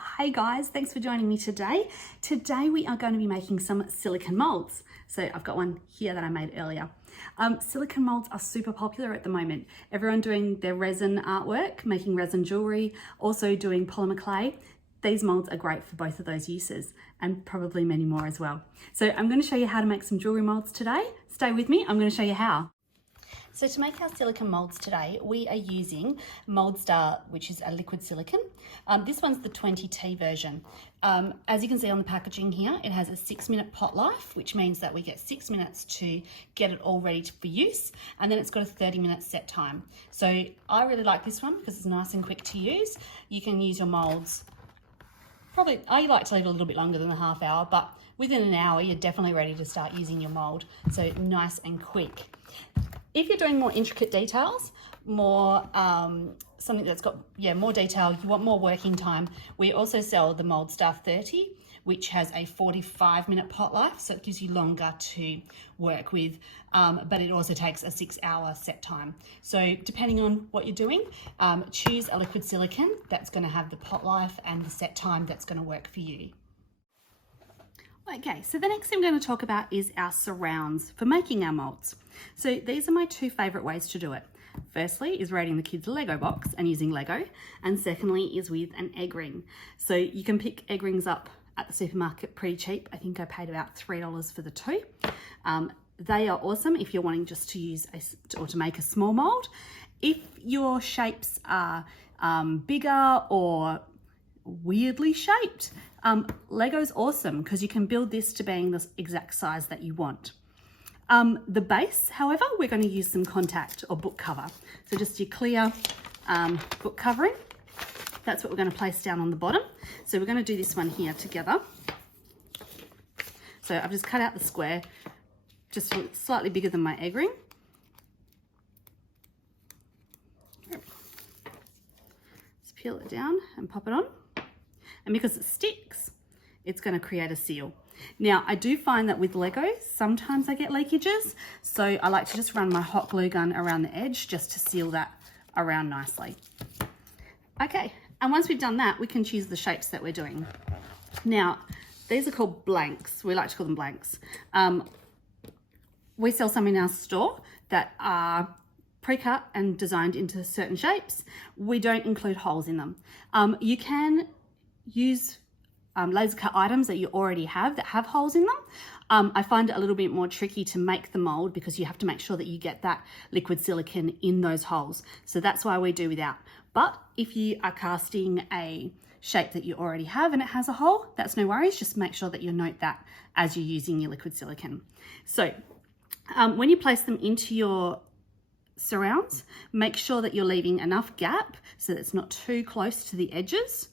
Hi guys, thanks for joining me today. Today we are going to be making some silicone molds. So I've got one here that I made earlier. Silicone molds are super popular at the moment. Everyone doing their resin artwork, making resin jewellery, also doing polymer clay. These molds are great for both of those uses and probably many more as well. So I'm going to show you how to make some jewellery molds today. Stay with me, I'm going to show you how. So to make our silicone molds today, we are using Mould Star, which is a liquid silicone. This one's the 20T version. As you can see on the packaging here, it has a 6-minute pot life, which means that we get 6 minutes to get it all ready for use, and then it's got a 30-minute set time. So I really like this one because it's nice and quick to use. You can use your molds, probably, I like to leave it a little bit longer than a half hour, but within an hour, you're definitely ready to start using your mold. So nice and quick. If you're doing more intricate details, more something that's got more detail, you want more working time, we also sell the Mould Star 30, which has a 45-minute pot life, so it gives you longer to work with, but it also takes a 6-hour set time. So depending on what you're doing, choose a liquid silicone that's going to have the pot life and the set time that's going to work for you. Okay, so the next thing I'm going to talk about is our surrounds for making our molds. So these are my two favourite ways to do it. Firstly is raiding the kids' Lego box and using Lego, and secondly is with an egg ring. So you can pick egg rings up at the supermarket pretty cheap. I think I paid about $3 for the two. They are awesome if you're wanting just to use or to make a small mold. If your shapes are bigger or weirdly shaped, Lego's awesome because you can build this to being the exact size that you want. The base, however, we're going to use some contact or book cover. So just your clear book covering. That's what we're going to place down on the bottom. So we're going to do this one here together. So I've just cut out the square, just slightly bigger than my egg ring. Just peel it down and pop it on. And because it sticks, it's going to create a seal. Now, I do find that with Lego, sometimes I get leakages, so I like to just run my hot glue gun around the edge just to seal that around nicely. Okay, and once we've done that, we can choose the shapes that we're doing. Now, these are called blanks. We like to call them blanks. We sell some in our store that are pre-cut and designed into certain shapes. We don't include holes in them. You can use laser cut items that you already have that have holes in them. I find it a little bit more tricky to make the mold because you have to make sure that you get that liquid silicone in those holes. So that's why we do without. But if you are casting a shape that you already have and it has a hole, that's no worries. Just make sure that you note that as you're using your liquid silicone. So when you place them into your surrounds, make sure that you're leaving enough gap so that it's not too close to the edges.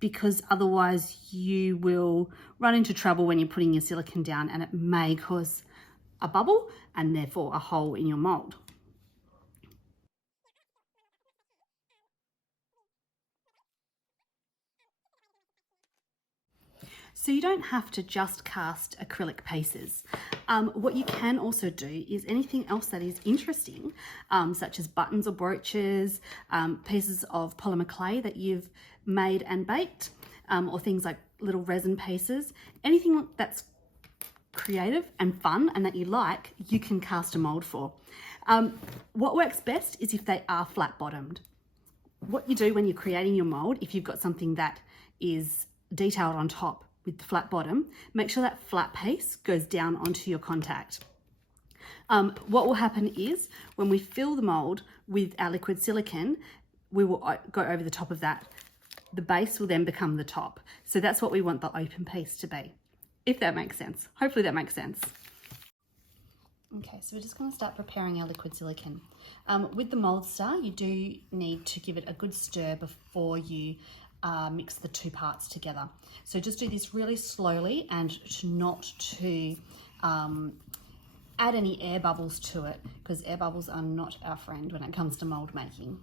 Because otherwise you will run into trouble when you're putting your silicone down and it may cause a bubble and therefore a hole in your mold. So you don't have to just cast acrylic pieces. What you can also do is anything else that is interesting, such as buttons or brooches, pieces of polymer clay that you've made and baked, or things like little resin pieces, anything that's creative and fun and that you like, you can cast a mold for. What works best is if they are flat bottomed. What you do when you're creating your mold, if you've got something that is detailed on top with the flat bottom, make sure that flat piece goes down onto your contact. What will happen is when we fill the mold with our liquid silicone, we will go over the top of that. The base will then become the top. So that's what we want the open piece to be, if that makes sense. Hopefully that makes sense. Okay, so we're just going to start preparing our liquid silicone. With the Mould Star, you do need to give it a good stir before you mix the two parts together. So just do this really slowly and not to add any air bubbles to it, because air bubbles are not our friend when it comes to mold making.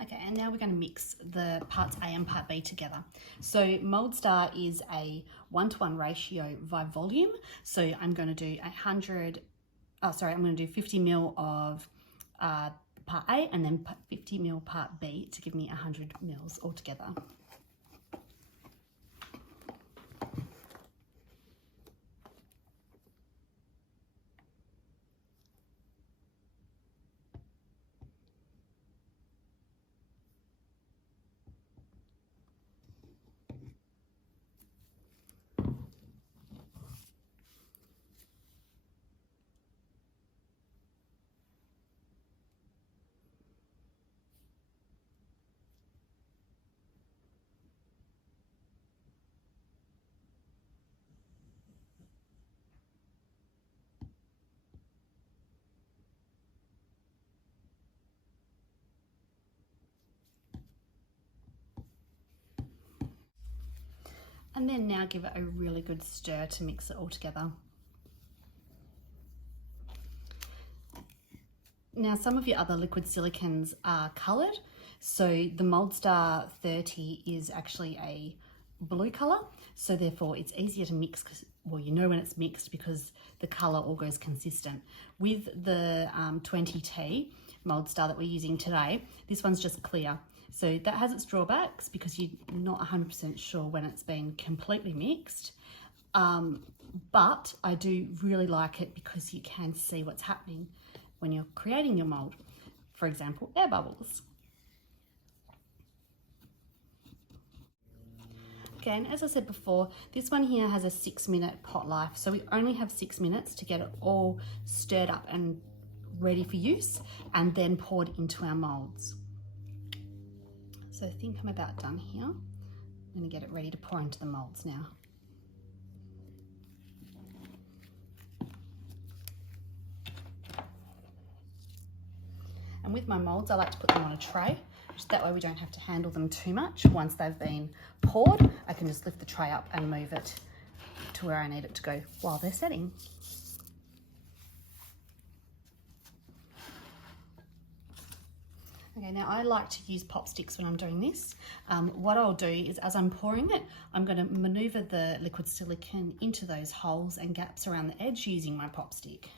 Okay, and now we're going to mix the parts A and part B together. So Mould Star is a 1-to-1 ratio by volume. So I'm going to do 100 oh sorry, I'm going to do 50 ml of part A and then 50 ml part B to give me 100 ml altogether. And then now give it a really good stir to mix it all together. Now some of your other liquid silicones are coloured, so the Mould Star 30 is actually a blue colour, so therefore it's easier to mix because, well, you know when it's mixed because the colour all goes consistent. With the 20T Mould Star that we're using today, this one's just clear. So that has its drawbacks because you're not 100% sure when it's been completely mixed. But I do really like it because you can see what's happening when you're creating your mould. For example, air bubbles. Again, as I said before, this one here has a 6-minute pot life. So we only have 6 minutes to get it all stirred up and ready for use and then poured into our moulds. So I think I'm about done here. I'm going to get it ready to pour into the moulds now. And with my moulds, I like to put them on a tray, just that way we don't have to handle them too much. Once they've been poured, I can just lift the tray up and move it to where I need it to go while they're setting. Okay, now I like to use pop sticks when I'm doing this. What I'll do is as I'm pouring it, I'm going to maneuver the liquid silicone into those holes and gaps around the edge using my pop stick.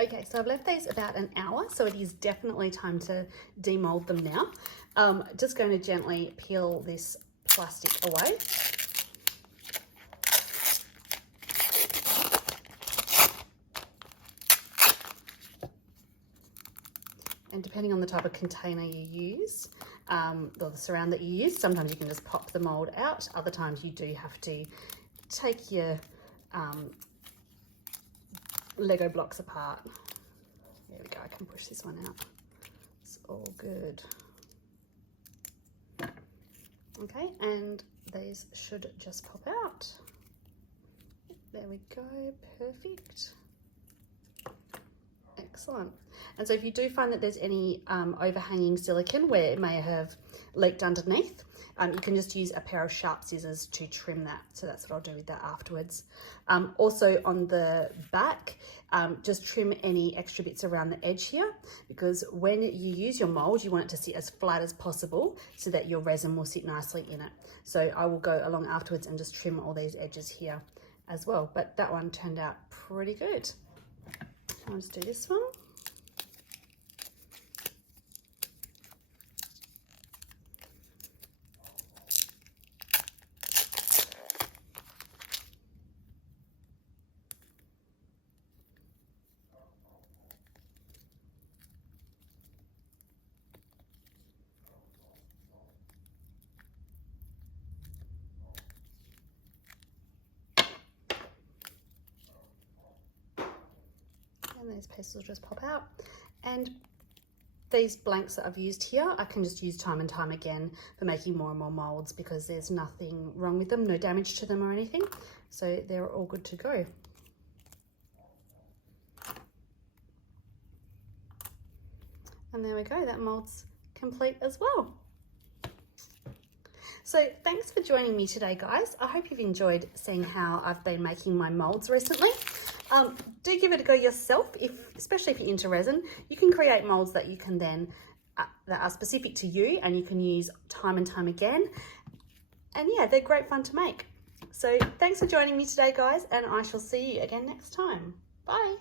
Okay, so I've left these about an hour, so it is definitely time to demold them now. Just going to gently peel this plastic away. And depending on the type of container you use, or the surround that you use, sometimes you can just pop the mould out. Other times you do have to take your Lego blocks apart. There we go, I can push this one out. It's all good. Okay, and these should just pop out. There we go, perfect. Excellent. And so if you do find that there's any overhanging silicone where it may have leaked underneath, you can just use a pair of sharp scissors to trim that. So that's what I'll do with that afterwards. Also on the back, just trim any extra bits around the edge here, because when you use your mold, you want it to sit as flat as possible so that your resin will sit nicely in it. So I will go along afterwards and just trim all these edges here as well. But that one turned out pretty good. I'll just do this one. and those pieces will just pop out. And these blanks that I've used here, I can just use time and time again for making more and more molds because there's nothing wrong with them, no damage to them or anything. So they're all good to go. And there we go, that mold's complete as well. So thanks for joining me today, guys. I hope you've enjoyed seeing how I've been making my molds recently. Do give it a go yourself, especially if you're into resin. You can create molds that you can then, that are specific to you and you can use time and time again. And yeah, they're great fun to make. So thanks for joining me today, guys, and I shall see you again next time. Bye.